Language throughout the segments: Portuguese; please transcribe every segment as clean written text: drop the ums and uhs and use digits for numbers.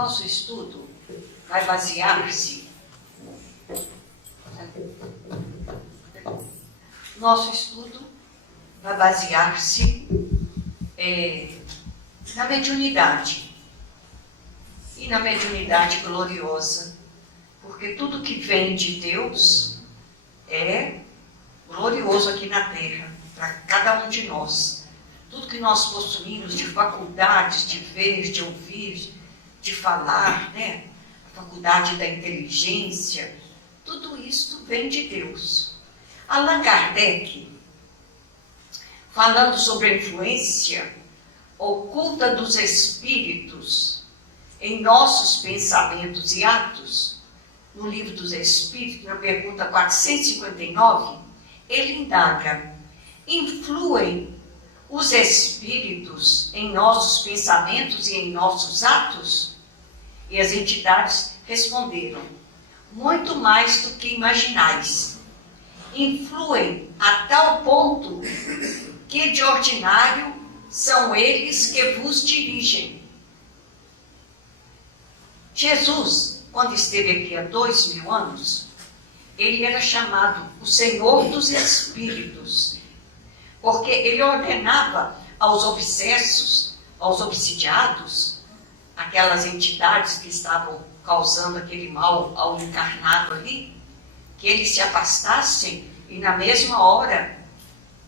nosso estudo vai basear-se na mediunidade. E na mediunidade gloriosa, porque tudo que vem de Deus é glorioso aqui na Terra, para cada um de nós. Tudo que nós possuímos de faculdades de ver, de ouvir, de falar, né? A faculdade da inteligência, tudo isso vem de Deus. Allan Kardec, falando sobre a influência oculta dos espíritos em nossos pensamentos e atos, no Livro dos Espíritos, na pergunta 459, ele indaga: influem os espíritos em nossos pensamentos e em nossos atos? E as entidades responderam: muito mais do que imaginais. Influem a tal ponto que de ordinário são eles que vos dirigem. Jesus, quando esteve aqui há 2000 anos, ele era chamado o Senhor dos Espíritos, porque ele ordenava aos obsessos, aos obsidiados, aquelas entidades que estavam causando aquele mal ao encarnado ali, que eles se afastassem, e na mesma hora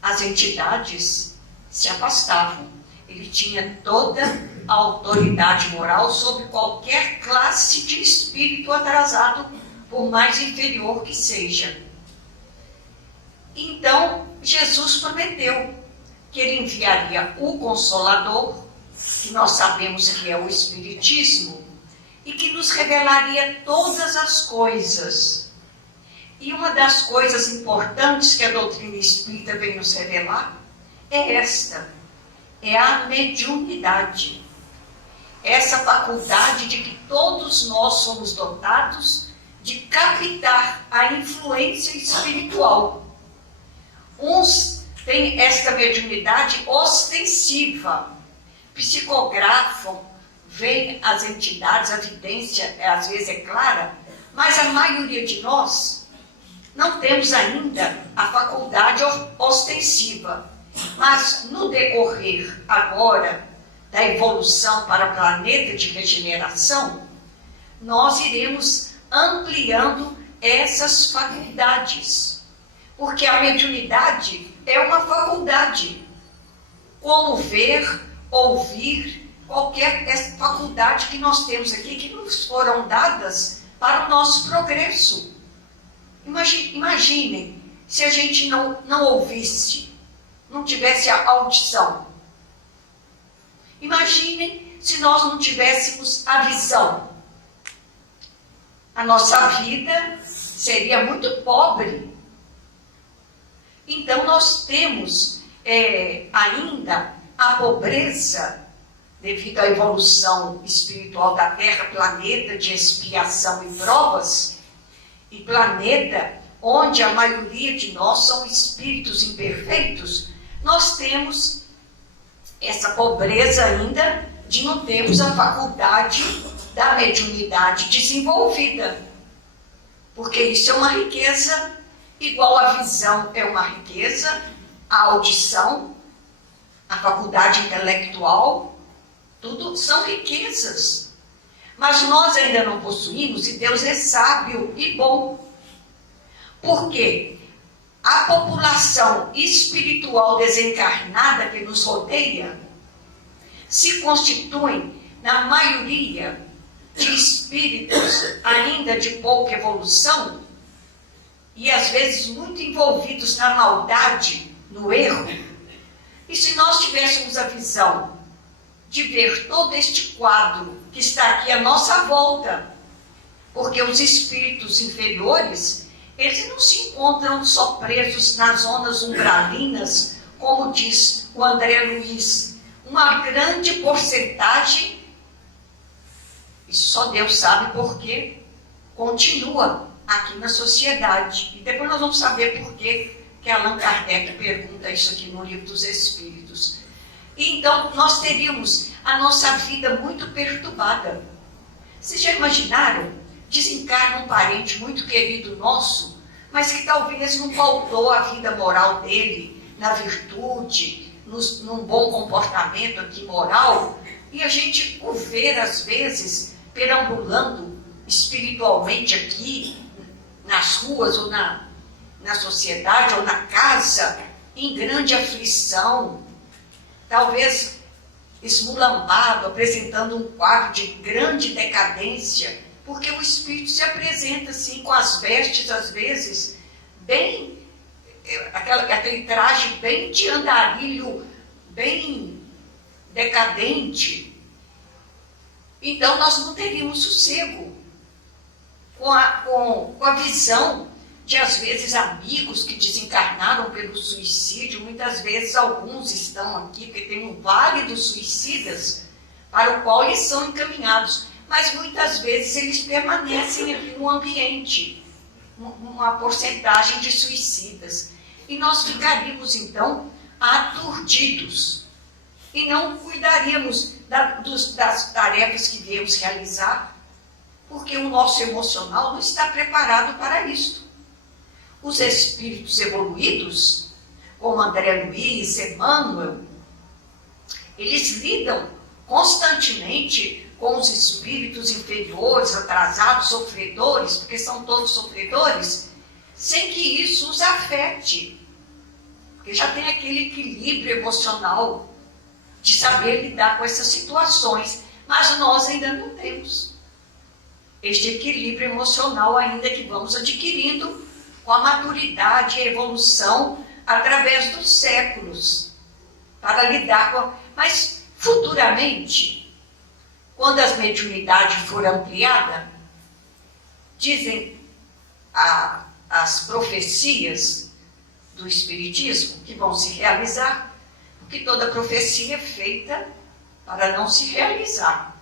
as entidades se afastavam. Ele tinha toda a autoridade moral sobre qualquer classe de espírito atrasado, por mais inferior que seja. Então, Jesus prometeu que ele enviaria o Consolador, que nós sabemos que é o Espiritismo, e que nos revelaria todas as coisas. E uma das coisas importantes que a doutrina espírita vem nos revelar é esta: é a mediunidade. Essa faculdade de que todos nós somos dotados de captar a influência espiritual. Uns têm esta mediunidade ostensiva, psicografam, veem as entidades, a evidência às vezes é clara, mas a maioria de nós não temos ainda a faculdade ostensiva. Mas no decorrer agora da evolução para o planeta de regeneração, nós iremos ampliando essas faculdades, porque a mediunidade é uma faculdade, como ver, ouvir, qualquer faculdade que nós temos aqui, que nos foram dadas para o nosso progresso. Imaginem se a gente não ouvisse, não tivesse a audição. Imaginem se nós não tivéssemos a visão. A nossa vida seria muito pobre. Então nós temos ainda a pobreza devido à evolução espiritual da Terra, planeta de expiação e provas, e planeta onde a maioria de nós são espíritos imperfeitos. Nós temos essa pobreza ainda de não termos a faculdade da mediunidade desenvolvida, porque isso é uma riqueza, igual a visão é uma riqueza, a audição, a faculdade intelectual, tudo são riquezas, mas nós ainda não possuímos, e Deus é sábio e bom, porque a população espiritual desencarnada que nos rodeia se constitui, na maioria, de espíritos ainda de pouca evolução e às vezes muito envolvidos na maldade, no erro. E se nós tivéssemos a visão de ver todo este quadro que está aqui à nossa volta, porque os espíritos inferiores, eles não se encontram só presos nas zonas umbralinas, como diz o André Luiz. Uma grande porcentagem, e só Deus sabe por quê, continua aqui na sociedade. E depois nós vamos saber por quê que Allan Kardec pergunta isso aqui no Livro dos Espíritos. E então nós teríamos a nossa vida muito perturbada. Vocês já imaginaram? Desencarna um parente muito querido nosso, mas que talvez não faltou a vida moral dele, na virtude, num bom comportamento aqui moral, e a gente o vê, às vezes, perambulando espiritualmente aqui, nas ruas ou na sociedade ou na casa, em grande aflição, talvez esmulambado, apresentando um quadro de grande decadência, porque o espírito se apresenta assim, com as vestes, às vezes, bem, aquele traje bem de andarilho, bem decadente. Então nós não teríamos sossego com a visão de, às vezes, amigos que desencarnaram pelo suicídio. Muitas vezes alguns estão aqui porque tem um vale dos suicidas para o qual eles são encaminhados, mas muitas vezes eles permanecem aqui no ambiente, uma porcentagem de suicidas, e nós ficaríamos então aturdidos e não cuidaríamos das tarefas que viemos realizar, porque o nosso emocional não está preparado para isto. Os espíritos evoluídos, como André Luiz, Emmanuel, eles lidam constantemente com os espíritos inferiores, atrasados, sofredores, porque são todos sofredores, sem que isso os afete, porque já tem aquele equilíbrio emocional de saber lidar com essas situações, mas nós ainda não temos este equilíbrio emocional ainda, que vamos adquirindo com a maturidade e a evolução através dos séculos, para lidar com... Mas futuramente, quando a mediunidade for ampliada, dizem as profecias do Espiritismo que vão se realizar, porque toda profecia é feita para não se realizar.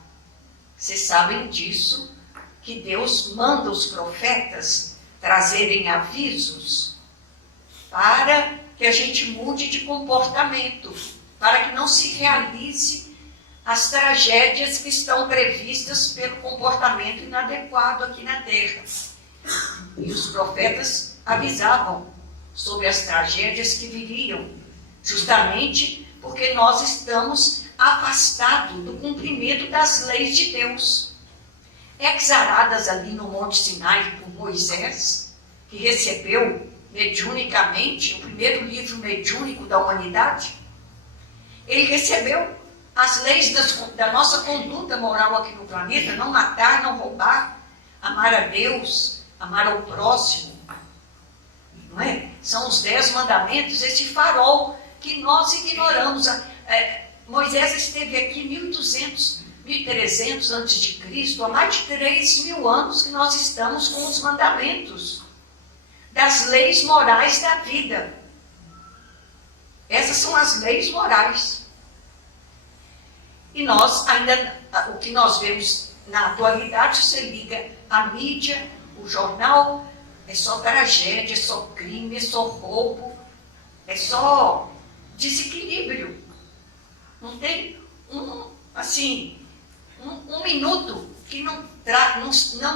Vocês sabem disso, que Deus manda os profetas trazerem avisos para que a gente mude de comportamento, para que não se realize as tragédias que estão previstas pelo comportamento inadequado aqui na Terra. E os profetas avisavam sobre as tragédias que viriam, justamente porque nós estamos afastados do cumprimento das leis de Deus, exaradas ali no Monte Sinai por Moisés, que recebeu mediunicamente o primeiro livro mediúnico da humanidade. Ele recebeu as leis da nossa conduta moral aqui no planeta: não matar, não roubar, amar a Deus, amar ao próximo. Não é? São os 10 mandamentos, esse farol que nós ignoramos. Moisés esteve aqui 1200, 1300 antes de Cristo, há mais de 3.000 anos que nós estamos com os mandamentos das leis morais da vida. Essas são as leis morais. E nós ainda, o que nós vemos na atualidade, você liga a mídia, o jornal, é só tragédia, é só crime, é só roubo, é só desequilíbrio. Não tem um minuto que não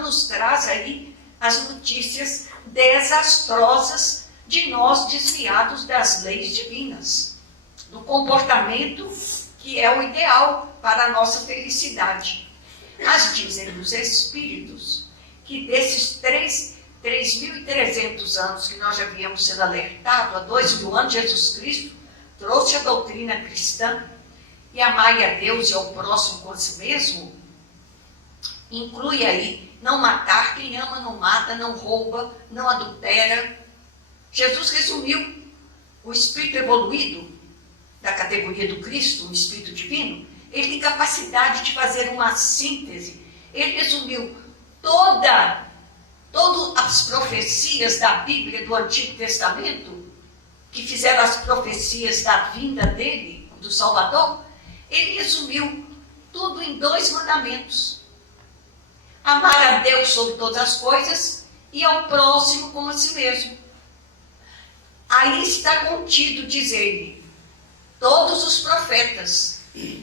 nos traz aí as notícias desastrosas de nós desviados das leis divinas, do comportamento que é o ideal para a nossa felicidade. Mas dizem os espíritos que desses 3.300 anos que nós já havíamos sido alertados, há 2.000 anos Jesus Cristo trouxe a doutrina cristã, e amai a Deus e ao próximo como a si mesmo, inclui aí não matar, quem ama não mata, não rouba, não adultera. Jesus resumiu o espírito evoluído da categoria do Cristo, o espírito divino. Ele tem capacidade de fazer uma síntese. Ele resumiu todas as profecias da Bíblia do Antigo Testamento, que fizeram as profecias da vinda dele, do Salvador. Ele resumiu tudo em 2 mandamentos: amar a Deus sobre todas as coisas e ao próximo como a si mesmo. Aí está contido, diz ele, todos os profetas,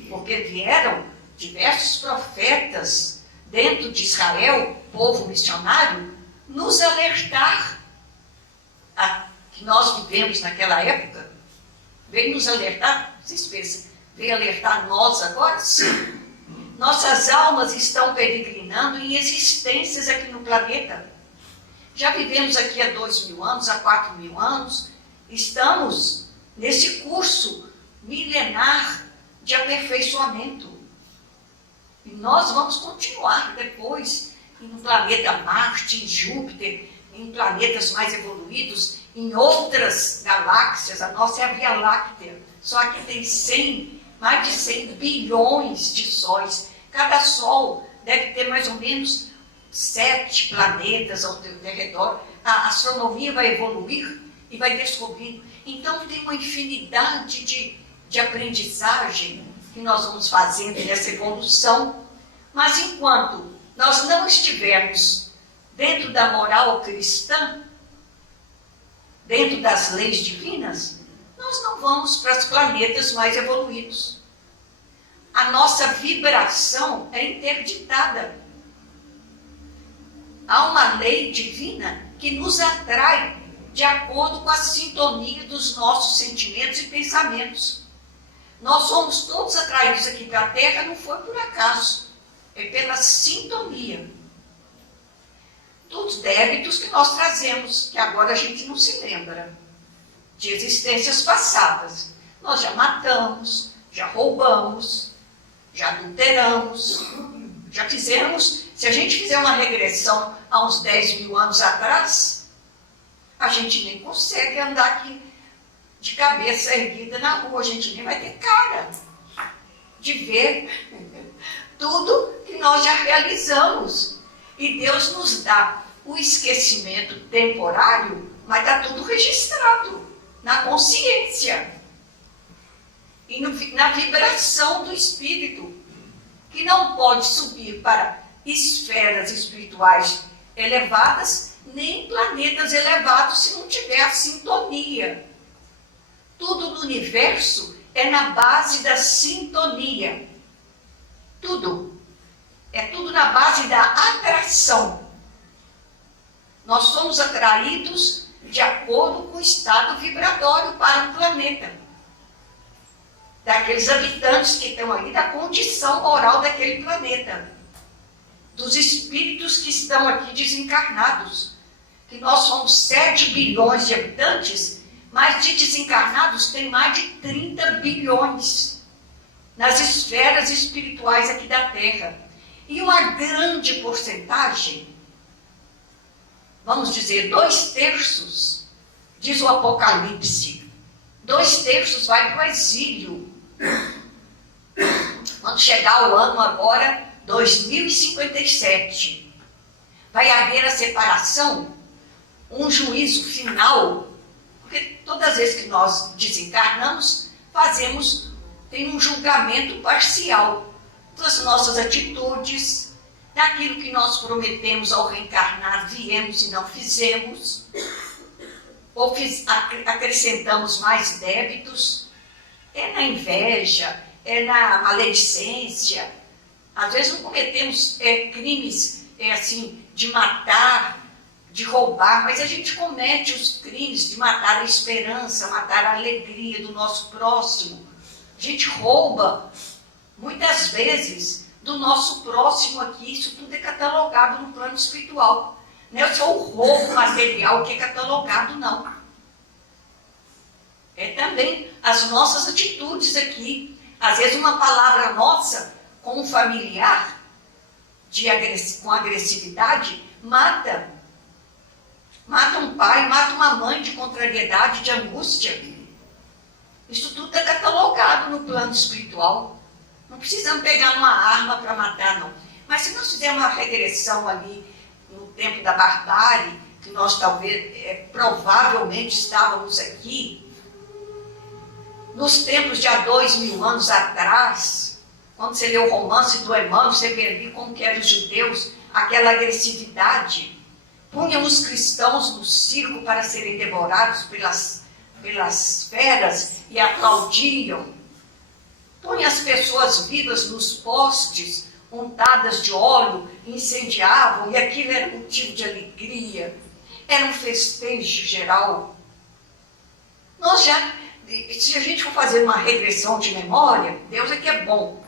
porque vieram diversos profetas dentro de Israel, povo missionário, nos alertar que nós vivemos naquela época, veio nos alertar, vocês pensam, veio alertar nós agora? Sim. Nossas almas estão peregrinando em existências aqui no planeta. Já vivemos aqui há 2.000 anos, há 4.000 anos, estamos nesse curso milenar de aperfeiçoamento. E nós vamos continuar depois no planeta Marte, em Júpiter, em planetas mais evoluídos, em outras galáxias. A nossa é a Via Láctea. Só que tem mais de 100 bilhões de sóis. Cada sol deve ter mais ou menos 7 planetas ao redor. A astronomia vai evoluir e vai descobrindo. Então tem uma infinidade de aprendizagem que nós vamos fazendo nessa evolução. Mas enquanto nós não estivermos dentro da moral cristã, dentro das leis divinas, nós não vamos para os planetas mais evoluídos. A nossa vibração é interditada. Há uma lei divina que nos atrai de acordo com a sintonia dos nossos sentimentos e pensamentos. Nós somos todos atraídos aqui para a Terra, não foi por acaso, é pela sintonia. Dos débitos que nós trazemos, que agora a gente não se lembra, de existências passadas. Nós já matamos, já roubamos, já adulteramos, já fizemos. Se a gente fizer uma regressão a uns 10.000 anos atrás, a gente nem consegue andar aqui de cabeça erguida na rua, a gente nem vai ter cara de ver tudo que nós já realizamos. E Deus nos dá o esquecimento temporário, mas está tudo registrado na consciência e na vibração do espírito, que não pode subir para esferas espirituais elevadas, nem planetas elevados se não tiver a sintonia. Tudo no universo é na base da sintonia. Tudo. É tudo na base da atração. Nós somos atraídos de acordo com o estado vibratório para o planeta. Daqueles habitantes que estão ali, da condição moral daquele planeta. Dos espíritos que estão aqui desencarnados. Que nós somos 7 bilhões de habitantes, mas de desencarnados tem mais de 30 bilhões nas esferas espirituais aqui da Terra. E uma grande porcentagem, vamos dizer 2/3, diz o Apocalipse, 2/3 vai para o exílio. Quando chegar o ano agora, 2057, vai haver a separação, um juízo final, porque todas as vezes que nós desencarnamos, tem um julgamento parcial das nossas atitudes, daquilo que nós prometemos ao reencarnar, viemos e não fizemos, ou acrescentamos mais débitos. É na inveja, é na maledicência. Às vezes não cometemos crimes assim, de matar, de roubar, mas a gente comete os crimes de matar a esperança, matar a alegria do nosso próximo. A gente rouba, muitas vezes, do nosso próximo aqui. Isso tudo é catalogado no plano espiritual. Não é só o roubo material que é catalogado, não. É também as nossas atitudes aqui. Às vezes uma palavra nossa, com um familiar, com agressividade, mata um pai, mata uma mãe de contrariedade, de angústia. Isso tudo é catalogado no plano espiritual. Não precisamos pegar uma arma para matar, não. Mas se nós fizermos uma regressão ali no tempo da barbárie, que nós provavelmente estávamos aqui, nos tempos de há 2.000 anos atrás, quando você lê o romance do Emmanuel, você vê ali como que eram os judeus, aquela agressividade. Punham os cristãos no circo para serem devorados pelas feras e aplaudiam. Punham as pessoas vivas nos postes untadas de óleo, incendiavam, e aquilo era motivo de alegria, era um festejo geral. Se a gente for fazer uma regressão de memória, Deus é que é bom.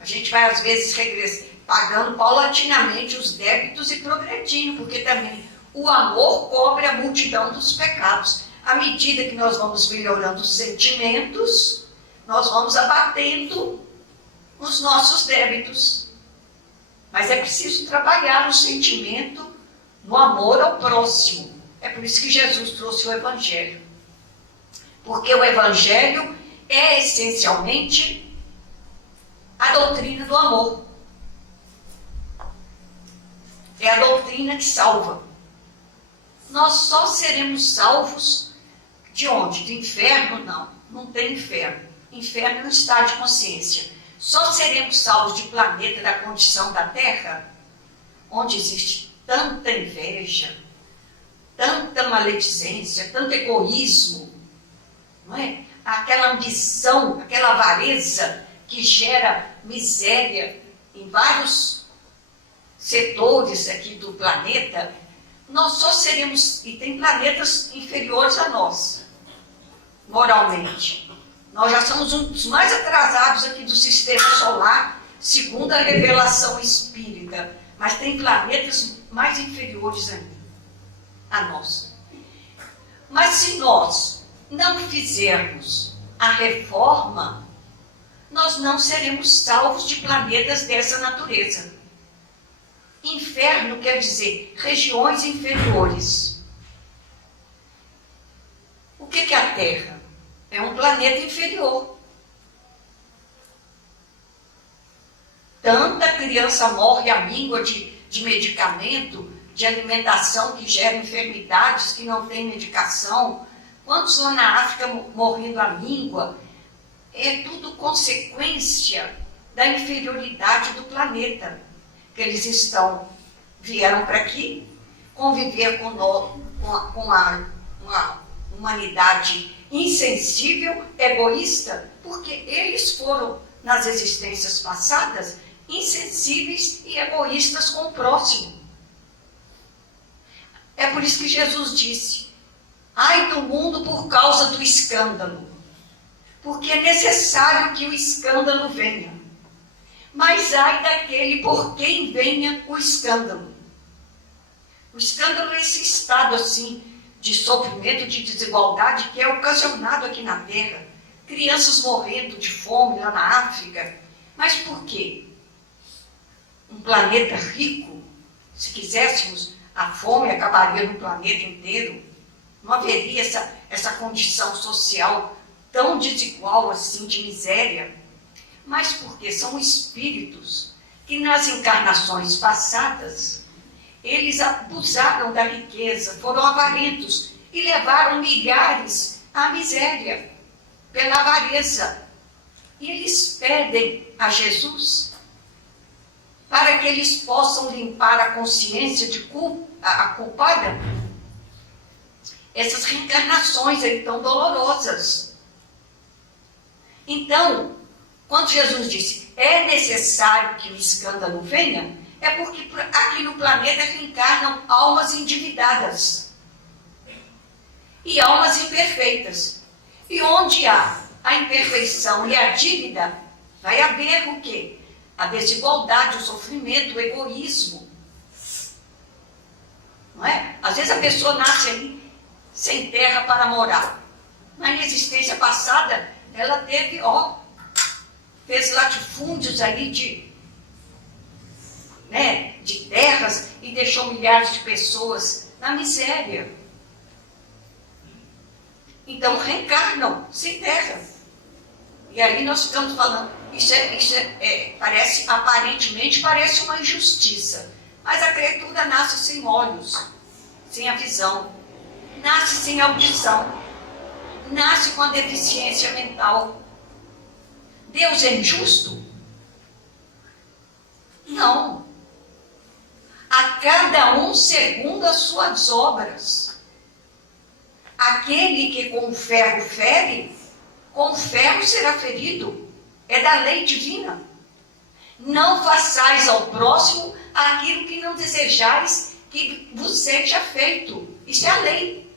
A gente vai, às vezes, pagando paulatinamente os débitos e progredindo, porque também o amor cobre a multidão dos pecados. À medida que nós vamos melhorando os sentimentos, nós vamos abatendo os nossos débitos. Mas é preciso trabalhar o sentimento no amor ao próximo. É por isso que Jesus trouxe o Evangelho. Porque o Evangelho é essencialmente a doutrina do amor. É a doutrina que salva. Nós só seremos salvos de onde? Do inferno? Não, não tem inferno. Inferno é um estado de consciência. Só seremos salvos de planeta da condição da Terra, onde existe tanta inveja, tanta maledicência, tanto egoísmo, não é? Aquela ambição, aquela avareza que gera miséria em vários setores aqui do planeta. Nós só seremos, e tem planetas inferiores a nós, moralmente. Nós já somos um dos mais atrasados aqui do sistema solar, segundo a revelação espírita. Mas tem planetas mais inferiores ainda a nós. Mas se nós não fizermos a reforma, nós não seremos salvos de planetas dessa natureza. Inferno quer dizer regiões inferiores. O que é a Terra? É um planeta inferior. Tanta criança morre à míngua de medicamento, de alimentação que gera enfermidades que não tem medicação. Quantos lá na África morrendo à míngua? É tudo consequência da inferioridade do planeta. Que eles vieram para aqui conviver com uma humanidade insensível, egoísta, porque eles foram, nas existências passadas, insensíveis e egoístas com o próximo. É por isso que Jesus disse: ai do mundo por causa do escândalo, porque é necessário que o escândalo venha. Mas ai daquele por quem venha o escândalo. O escândalo é esse estado assim de sofrimento, de desigualdade que é ocasionado aqui na Terra. Crianças morrendo de fome lá na África. Mas por quê? Um planeta rico, se quiséssemos, a fome acabaria no planeta inteiro. Não haveria essa condição social tão desigual assim, de miséria. Mas porque são espíritos que nas encarnações passadas, eles abusaram da riqueza, foram avarentos e levaram milhares à miséria pela avareza. E eles pedem a Jesus para que eles possam limpar a consciência de a culpada. Essas reencarnações aí tão dolorosas. Então, quando Jesus disse, é necessário que o escândalo venha, é porque aqui no planeta reencarnam almas endividadas e almas imperfeitas. E onde há a imperfeição e a dívida, vai haver o quê? A desigualdade, o sofrimento, o egoísmo. Não é? Às vezes a pessoa nasce ali sem terra para morar. Na existência passada, ela teve, fez latifúndios ali de terras e deixou milhares de pessoas na miséria. Então reencarnam sem terra. E aí nós ficamos falando, aparentemente parece uma injustiça. Mas a criatura nasce sem olhos, sem a visão, nasce sem audição, nasce com a deficiência mental. Deus é injusto? Não. A cada um segundo as suas obras. Aquele que com o ferro fere, com o ferro será ferido. É da lei divina. Não façais ao próximo aquilo que não desejais que vos seja feito. Isso é a lei.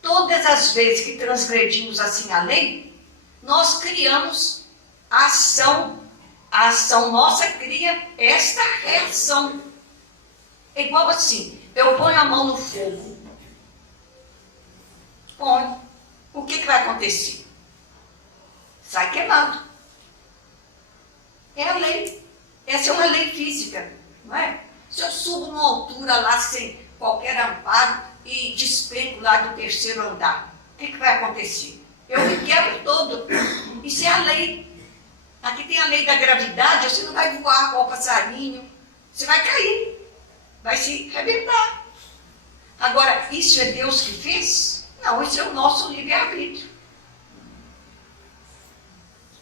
Todas as vezes que transgredimos assim a lei, nós criamos a ação. A ação nossa cria esta reação. É igual assim, eu ponho a mão no fogo. Põe. O que vai acontecer? Sai queimado. É a lei. Essa é uma lei física, não é? Se eu subo numa altura lá sem qualquer amparo e despenco lá do 3º andar, o que vai acontecer? Eu me quebro todo. Isso é a lei. Aqui tem a lei da gravidade, você não vai voar igual passarinho, você vai cair, vai se arrebentar. Agora, isso é Deus que fez? Não, isso é o nosso livre-arbítrio.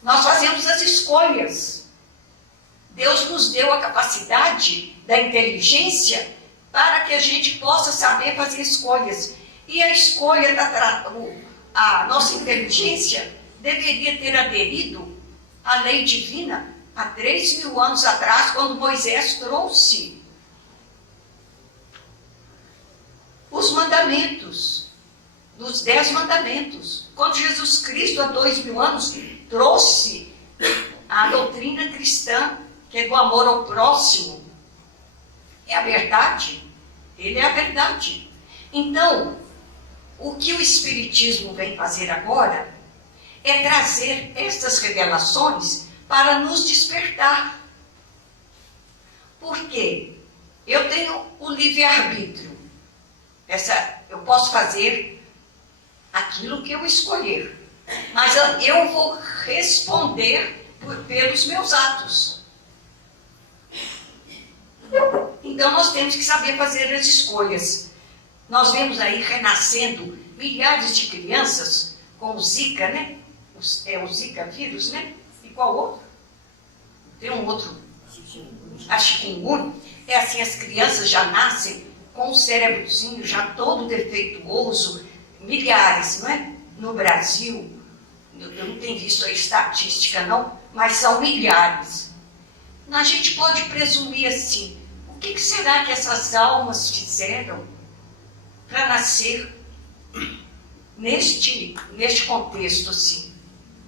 Nós fazemos as escolhas. Deus nos deu a capacidade da inteligência para que a gente possa saber fazer escolhas. E a escolha, a nossa inteligência deveria ter aderido à lei divina há 3.000 anos atrás, quando Moisés trouxe os mandamentos, dos 10 mandamentos. Quando Jesus Cristo, há 2.000 anos, trouxe a doutrina cristã, que é do amor ao próximo. É a verdade. Ele é a verdade. Então, o que o Espiritismo vem fazer agora é trazer estas revelações para nos despertar. Por quê? Eu tenho o livre-arbítrio. Eu posso fazer aquilo que eu escolher. Mas eu vou responder pelos meus atos. Então nós temos que saber fazer as escolhas. Nós vemos aí renascendo milhares de crianças com o Zika, né? É o Zika vírus, né? E qual outro? Tem um outro. A chikungunya. É assim, as crianças já nascem com o cérebrozinho já todo defeituoso. Milhares, não é? No Brasil, eu não tenho visto a estatística não, mas são milhares. A gente pode presumir assim, o que será que essas almas fizeram para nascer neste contexto assim?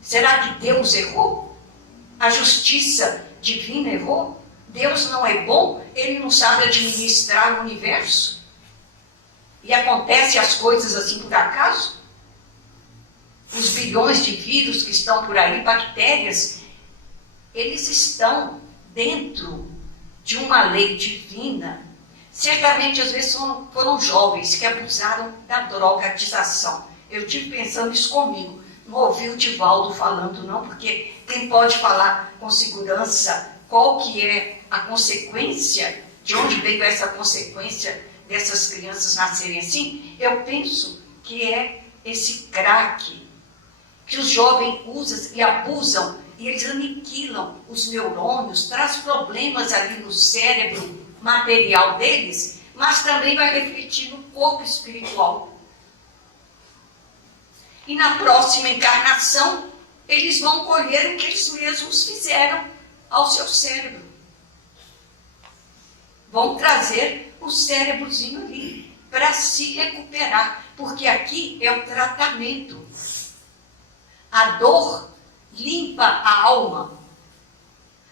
Será que Deus errou? A justiça divina errou? Deus não é bom? Ele não sabe administrar o universo? E acontecem as coisas assim por acaso? Os bilhões de vírus que estão por aí, bactérias, eles estão dentro de uma lei divina. Certamente, às vezes, foram jovens que abusaram da drogadização. Eu estive pensando isso comigo. Não ouvi o Divaldo falando, não, porque quem pode falar com segurança qual que é a consequência, de onde veio essa consequência dessas crianças nascerem assim, eu penso que é esse crack que os jovens usam e abusam, e eles aniquilam os neurônios, traz problemas ali no cérebro material deles, mas também vai refletir no corpo espiritual. E na próxima encarnação, eles vão colher o que eles mesmos fizeram ao seu cérebro. Vão trazer o cérebrozinho ali para se recuperar, porque aqui é o tratamento. A dor limpa a alma.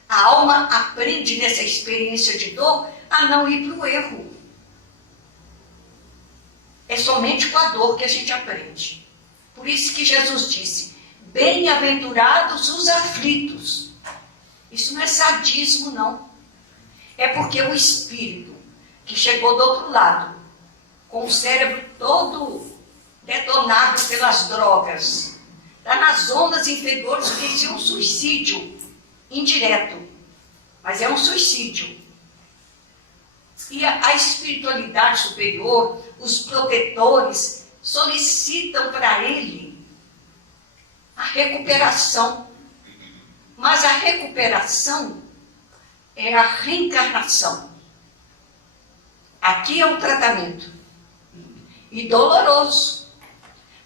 A alma aprende nessa experiência de dor a não ir para o erro. É somente com a dor que a gente aprende. Por isso que Jesus disse, bem-aventurados os aflitos. Isso não é sadismo, não. É porque o espírito que chegou do outro lado, com o cérebro todo detonado pelas drogas, está nas zonas inferiores, que isso é um suicídio indireto, mas é um suicídio. E a espiritualidade superior, os protetores, solicitam para ele a recuperação. Mas a recuperação é a reencarnação. Aqui é o tratamento. E doloroso.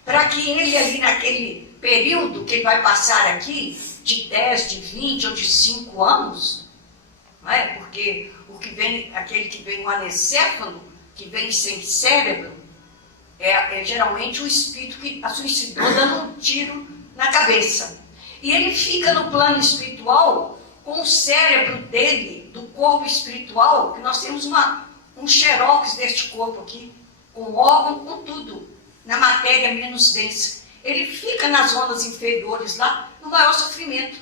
Para que ele ali naquele período que ele vai passar aqui, de 10, de 20 ou de 5 anos, não é? Porque aquele que vem um anencéfalo, que vem sem cérebro, é geralmente o espírito que a suicidou dando um tiro na cabeça. E ele fica no plano espiritual com o cérebro dele, do corpo espiritual, que nós temos um xerox deste corpo aqui, com órgão, com tudo, na matéria menos densa. Ele fica nas zonas inferiores lá, no maior sofrimento.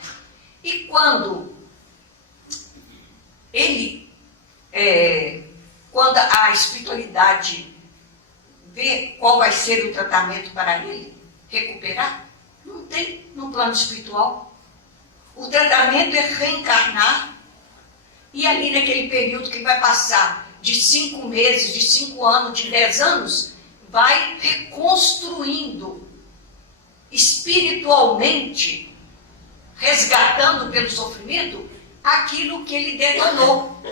E quando quando a espiritualidade vê qual vai ser o tratamento para ele recuperar, não tem no plano espiritual. O tratamento é reencarnar, e ali naquele período que vai passar de 5 meses, de 5 anos, de 10 anos, vai reconstruindo espiritualmente, resgatando pelo sofrimento aquilo que ele detonou.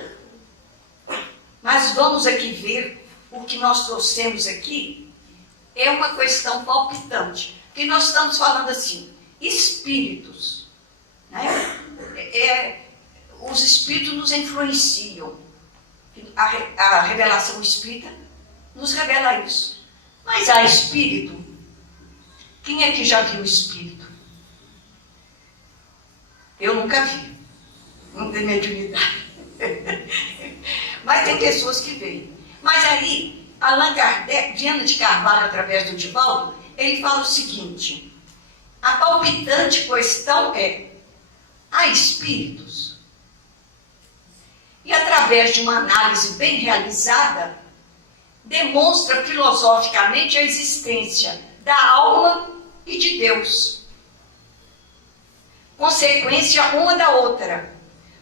Mas vamos aqui ver o que nós trouxemos aqui. É uma questão palpitante, porque nós estamos falando assim, espíritos, né? Os espíritos nos influenciam. A revelação espírita nos revela isso. Mas há espírito. Quem é que já viu espírito? Eu nunca vi. Não tem mediunidade. Mas tem pessoas que veem. Mas aí, Allan Kardec, Viana de Carvalho, através do Divaldo, ele fala o seguinte: a palpitante questão é: há espíritos? E através de uma análise bem realizada, demonstra filosoficamente a existência da alma e de Deus, consequência uma da outra,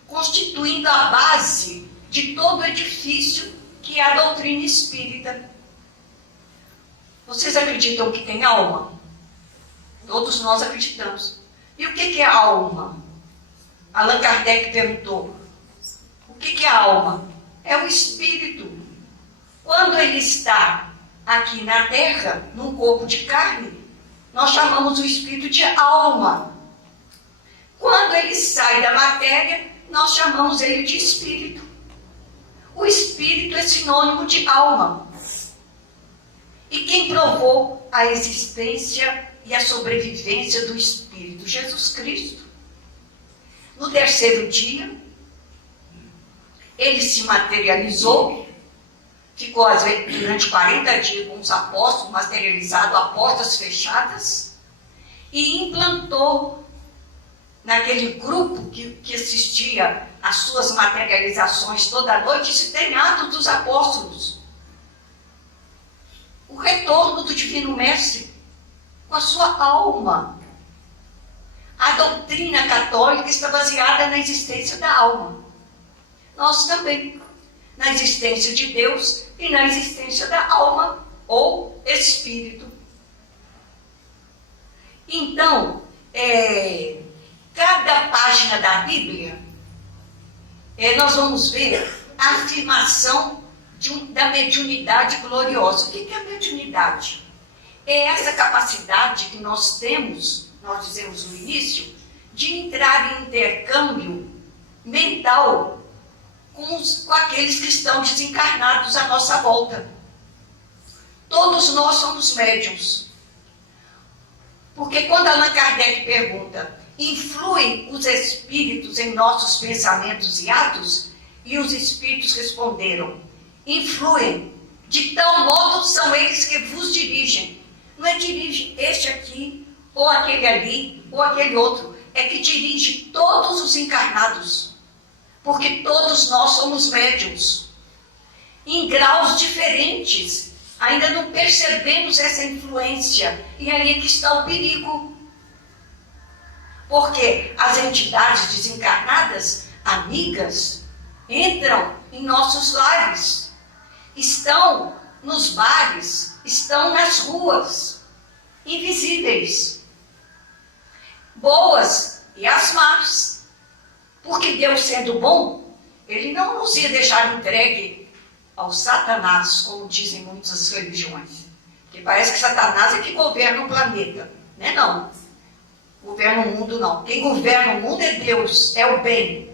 constituindo a base de todo o edifício que é a doutrina espírita. Vocês acreditam que tem alma? Todos nós acreditamos. E o que é alma? Allan Kardec perguntou. O que é alma? É o espírito. Quando ele está aqui na Terra, num corpo de carne, nós chamamos o espírito de alma. Quando ele sai da matéria, nós chamamos ele de espírito. O espírito é sinônimo de alma. E quem provou a existência e a sobrevivência do espírito? Jesus Cristo. No terceiro dia, ele se materializou, ficou durante 40 dias com os apóstolos, materializado a portas fechadas, e implantou naquele grupo que assistia às suas materializações toda noite. Isso tem Atos dos Apóstolos. O retorno do Divino Mestre com a sua alma. A doutrina católica está baseada na existência da alma. Nós também, na existência de Deus e na existência da alma ou espírito. Então, cada página da Bíblia, nós vamos ver a afirmação da mediunidade gloriosa. O que é a mediunidade? É essa capacidade que nós temos, nós dizemos no início, de entrar em intercâmbio mental com aqueles que estão desencarnados à nossa volta. Todos nós somos médiuns. Porque quando Allan Kardec pergunta: influem os espíritos em nossos pensamentos e atos? E os espíritos responderam: influem, de tal modo são eles que vos dirigem. Não é dirige este aqui, ou aquele ali, ou aquele outro. É que dirige todos os encarnados. Porque todos nós somos médiuns. Em graus diferentes. Ainda não percebemos essa influência. E aí é que está o perigo. Porque as entidades desencarnadas, amigas, entram em nossos lares, estão nos bares, estão nas ruas, invisíveis, boas e as más. Porque Deus, sendo bom, ele não nos ia deixar entregue ao Satanás, como dizem muitas religiões. Porque parece que Satanás é que governa o planeta, né? Não. governa o mundo não. Quem governa o mundo é Deus, é o bem.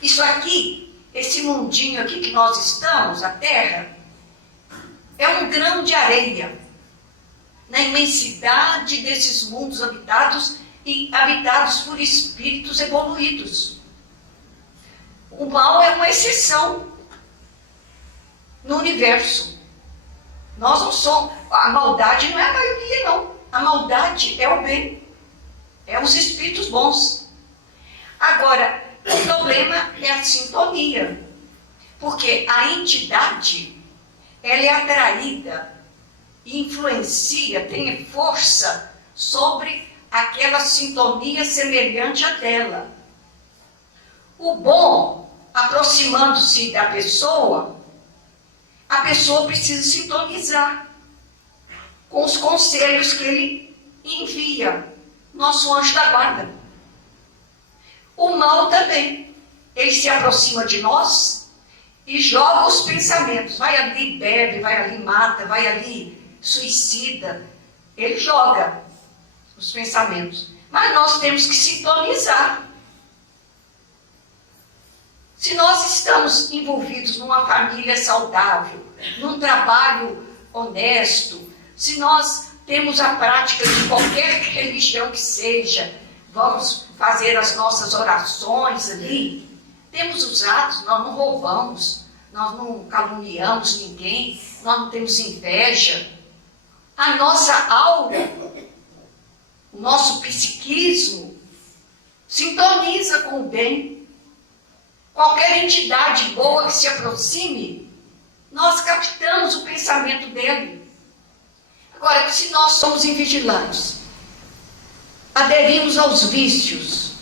Isso aqui, esse mundinho aqui que nós estamos, a Terra, é um grão de areia na imensidade desses mundos habitados e habitados por espíritos evoluídos. O mal é uma exceção no universo. Nós não somos, a maldade não é a maioria, não. A maldade é o bem, é os espíritos bons. Agora, o problema é a sintonia, porque a entidade, ela é atraída, influencia, tem força sobre aquela sintonia semelhante à dela. O bom, aproximando-se da pessoa, a pessoa precisa sintonizar com os conselhos que ele envia, nosso anjo da guarda. O mal também, ele se aproxima de nós e joga os pensamentos, vai ali, bebe, vai ali, mata, vai ali, suicida, ele joga os pensamentos, mas nós temos que sintonizar. Se nós estamos envolvidos numa família saudável, num trabalho honesto, se nós temos a prática de qualquer religião que seja, vamos fazer as nossas orações ali, temos os atos, nós não roubamos, nós não caluniamos ninguém, nós não temos inveja, a nossa aura, o nosso psiquismo sintoniza com o bem. Qualquer entidade boa que se aproxime, nós captamos o pensamento dele. Agora, se nós somos invigilantes, aderimos aos vícios,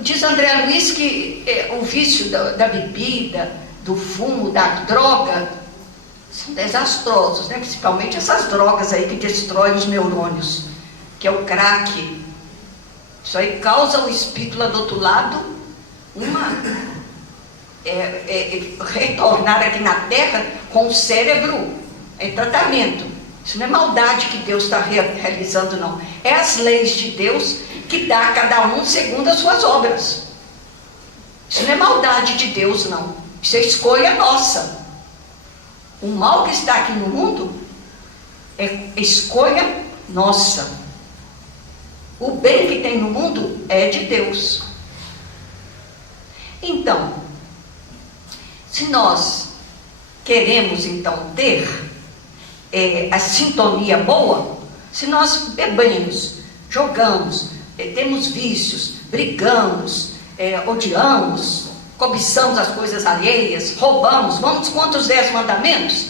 diz André Luiz que o vício da bebida, do fumo, da droga, são desastrosos, né? Principalmente essas drogas aí que destroem os neurônios, que é o crack. Isso aí causa o espírito lá do outro lado retornar aqui na Terra com o cérebro em tratamento. Isso não é maldade que Deus está realizando, não. É as leis de Deus que dá a cada um segundo as suas obras. Isso não é maldade de Deus, não. Isso é escolha nossa. O mal que está aqui no mundo é escolha nossa. O bem que tem no mundo é de Deus. Então, se nós queremos então ter a sintonia boa, se nós bebemos, jogamos, temos vícios, brigamos, odiamos, cobiçamos as coisas alheias, roubamos, vamos contra os 10 mandamentos,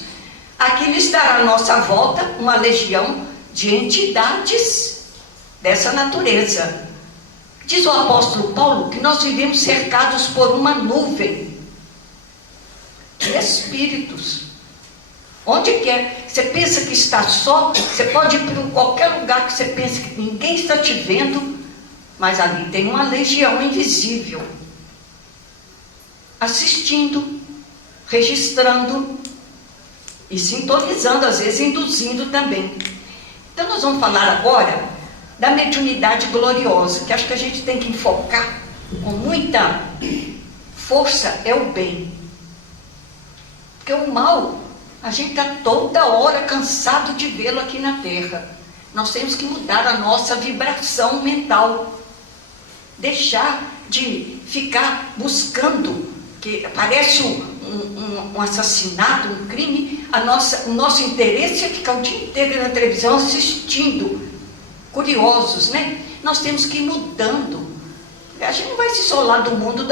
aqui estará à nossa volta uma legião de entidades dessa natureza. Diz o apóstolo Paulo que nós vivemos cercados por uma nuvem de espíritos. Onde quer que você pensa que está só, você pode ir para qualquer lugar que você pensa que ninguém está te vendo, mas ali tem uma legião invisível, assistindo, registrando e sintonizando, às vezes induzindo também. Então nós vamos falar agora da mediunidade gloriosa, que acho que a gente tem que enfocar com muita força, é o bem. Porque o mal, a gente está toda hora cansado de vê-lo aqui na Terra. Nós temos que mudar a nossa vibração mental. Deixar de ficar buscando, que parece um assassinato, um crime, o nosso interesse é ficar o dia inteiro na televisão assistindo, curiosos, né? Nós temos que ir mudando. A gente não vai se isolar do mundo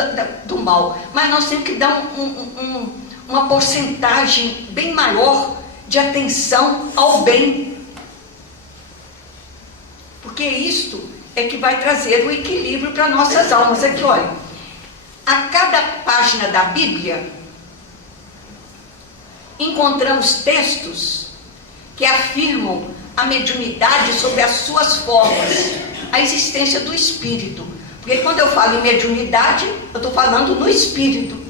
do mal, mas nós temos que dar uma porcentagem bem maior de atenção ao bem, porque isto é que vai trazer o equilíbrio para nossas almas. Aqui, olha, a cada página da Bíblia encontramos textos que afirmam a mediunidade sobre as suas formas, a existência do espírito. Porque quando eu falo em mediunidade, eu estou falando no espírito.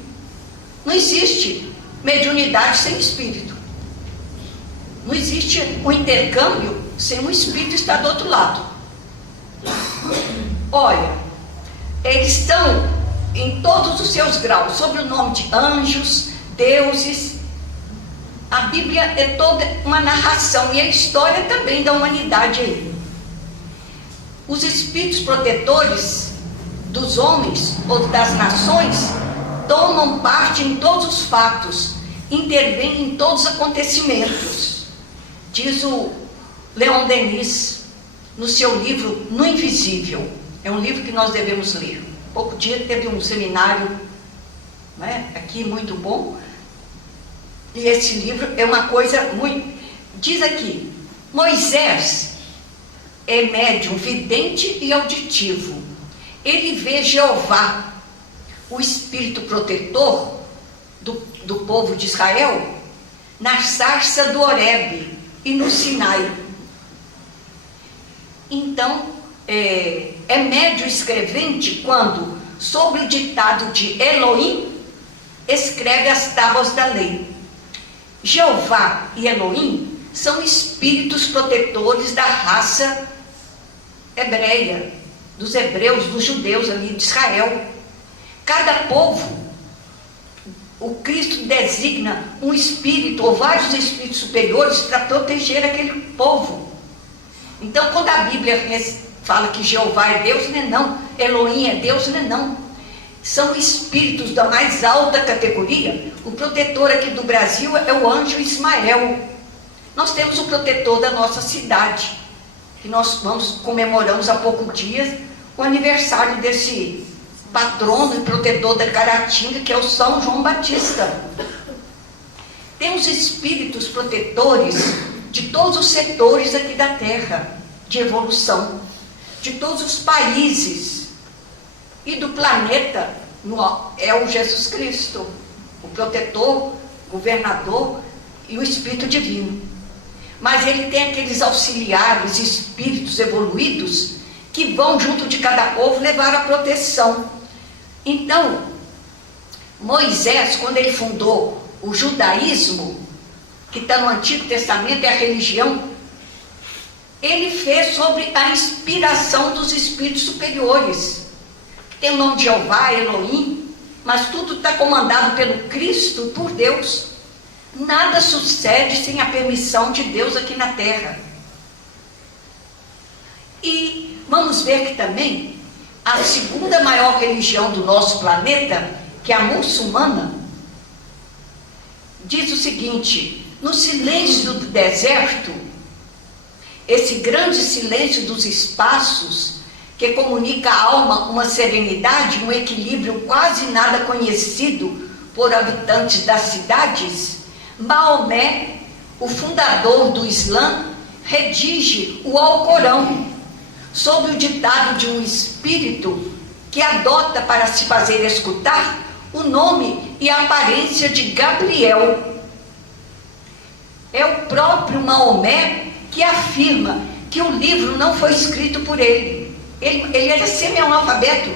Não existe mediunidade sem espírito. Não existe um intercâmbio sem o espírito estar do outro lado. Olha, eles estão em todos os seus graus, sob o nome de anjos, deuses. A Bíblia é toda uma narração e a história também da humanidade aí. Os espíritos protetores dos homens ou das nações tomam parte em todos os fatos, intervêm em todos os acontecimentos. Diz o Leon Denis no seu livro No Invisível. É um livro que nós devemos ler. Pouco dia teve um seminário, né, aqui muito bom. E esse livro é uma coisa muito... Diz aqui, Moisés é médium, vidente e auditivo. Ele vê Jeová, o espírito protetor do povo de Israel, na sarça do Horebe e no Sinai. Então, é médio escrevente quando, sob o ditado de Elohim, escreve as tábuas da lei. Jeová e Elohim são espíritos protetores da raça hebreia, dos hebreus, dos judeus ali de Israel. Cada povo, o Cristo designa um espírito ou vários espíritos superiores para proteger aquele povo. Então, quando a Bíblia fala que Jeová é Deus, não é não. Elohim é Deus, não é não. São espíritos da mais alta categoria. O protetor aqui do Brasil é o anjo Ismael. Nós temos o protetor da nossa cidade, que nós comemoramos há poucos dias o aniversário desse patrono e protetor da Caratinga, que é o São João Batista. Temos espíritos protetores de todos os setores aqui da Terra, de evolução, de todos os países e do planeta. É o Jesus Cristo, o protetor, governador e o Espírito Divino. Mas ele tem aqueles auxiliares, espíritos evoluídos, que vão junto de cada povo levar a proteção. Então, Moisés, quando ele fundou o judaísmo, que está no Antigo Testamento, é a religião, ele fez sobre a inspiração dos espíritos superiores. Tem o nome de Jeová, Elohim, mas tudo está comandado pelo Cristo, por Deus. Nada sucede sem a permissão de Deus aqui na Terra. E vamos ver que também a segunda maior religião do nosso planeta, que é a muçulmana, diz o seguinte: no silêncio do deserto, esse grande silêncio dos espaços, que comunica à alma uma serenidade, um equilíbrio quase nada conhecido por habitantes das cidades, Maomé, o fundador do Islã, redige o Alcorão, sob o ditado de um espírito que adota para se fazer escutar o nome e a aparência de Gabriel. É o próprio Maomé que afirma que o livro não foi escrito por ele. Ele era semi-analfabeto,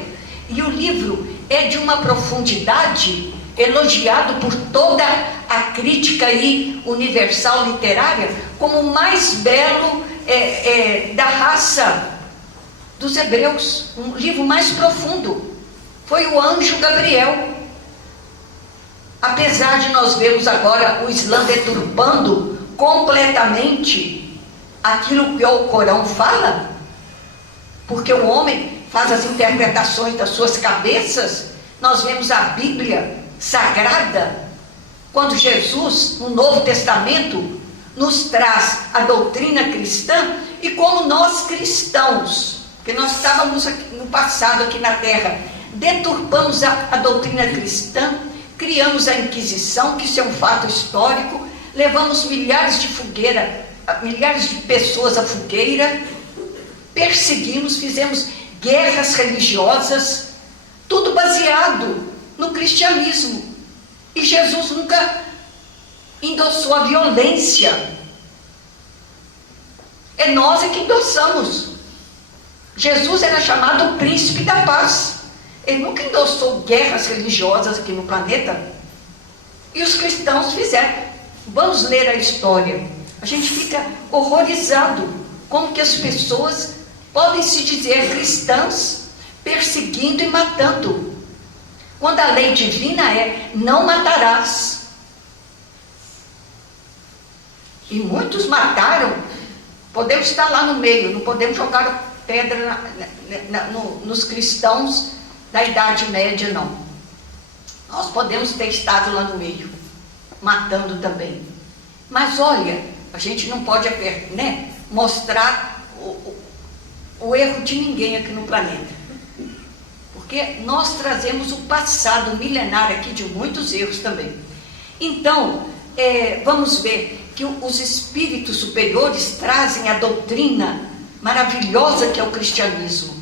e o livro é de uma profundidade, elogiado por toda a crítica aí universal literária, como o mais belo da raça dos hebreus, um livro mais profundo. Foi o anjo Gabriel. Apesar de nós vermos agora o Islã deturpando completamente aquilo que o Corão fala, porque o homem faz as interpretações das suas cabeças, nós vemos a Bíblia Sagrada, quando Jesus, no Novo Testamento, nos traz a doutrina cristã, e como nós cristãos, que nós estávamos no passado aqui na Terra, deturpamos a doutrina cristã, criamos a Inquisição, que isso é um fato histórico, levamos milhares de pessoas à fogueira, perseguimos, fizemos guerras religiosas, tudo baseado no cristianismo. E Jesus nunca endossou a violência. É nós que endossamos. Jesus era chamado o príncipe da paz. Ele nunca endossou guerras religiosas aqui no planeta. E os cristãos fizeram. Vamos ler a história. A gente fica horrorizado como que as pessoas podem se dizer cristãs perseguindo e matando, quando a lei divina é: não matarás. E muitos mataram. Podemos estar lá no meio, não podemos jogar pedra nos cristãos da Idade Média, não. Nós podemos ter estado lá no meio, matando também. Mas olha, a gente não pode, né, mostrar o erro de ninguém aqui no planeta. Porque nós trazemos o passado milenar aqui de muitos erros também. Então, vamos ver que os espíritos superiores trazem a doutrina maravilhosa que é o cristianismo.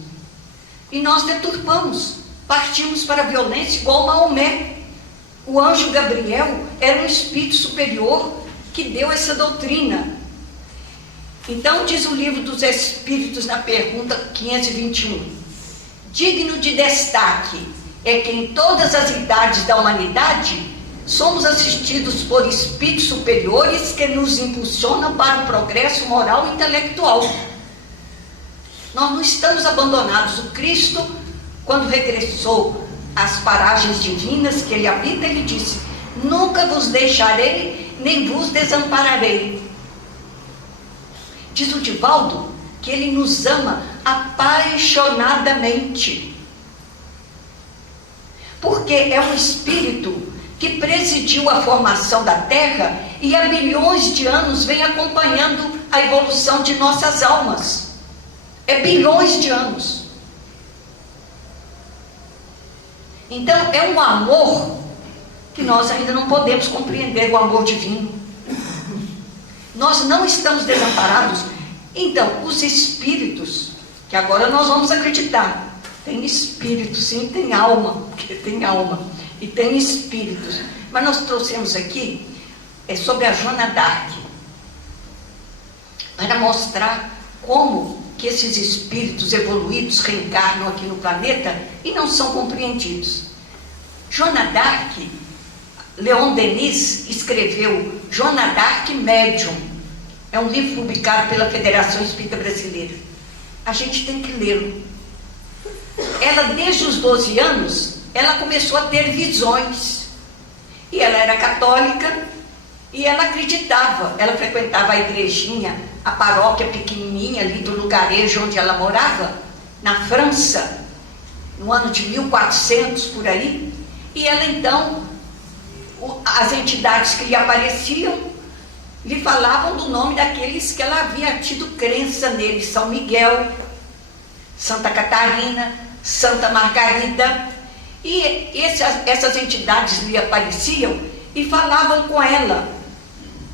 E nós deturpamos, partimos para a violência igual Maomé. O anjo Gabriel era um espírito superior que deu essa doutrina. Então diz o livro dos Espíritos na pergunta 521. Digno de destaque é que em todas as idades da humanidade somos assistidos por espíritos superiores que nos impulsionam para o progresso moral e intelectual. Nós não estamos abandonados. O Cristo, quando regressou às paragens divinas que ele habita, ele disse: nunca vos deixarei, nem vos desampararei. Diz o Divaldo que ele nos ama apaixonadamente, porque é um espírito que presidiu a formação da Terra e há bilhões de anos vem acompanhando a evolução de nossas almas. É bilhões de anos. Então é um amor que nós ainda não podemos compreender, o amor divino. Nós não estamos desamparados. Então, os espíritos, que agora nós vamos acreditar, tem espírito, sim, tem alma, porque tem alma, e tem espíritos. Mas nós trouxemos aqui sobre a Joana d'Arc, para mostrar como que esses espíritos evoluídos reencarnam aqui no planeta e não são compreendidos. Joana d'Arc, Leon Denis escreveu Joana d'Arc Médium. É um livro publicado pela Federação Espírita Brasileira. A gente tem que lê-lo. Ela, desde os 12 anos, ela começou a ter visões. E ela era católica e ela acreditava. Ela frequentava a igrejinha, a paróquia pequenininha ali do lugarejo onde ela morava, na França, no ano de 1400, por aí. E ela então, as entidades que lhe apareciam, lhe falavam do nome daqueles que ela havia tido crença neles: São Miguel, Santa Catarina, Santa Margarida. E essas entidades lhe apareciam e falavam com ela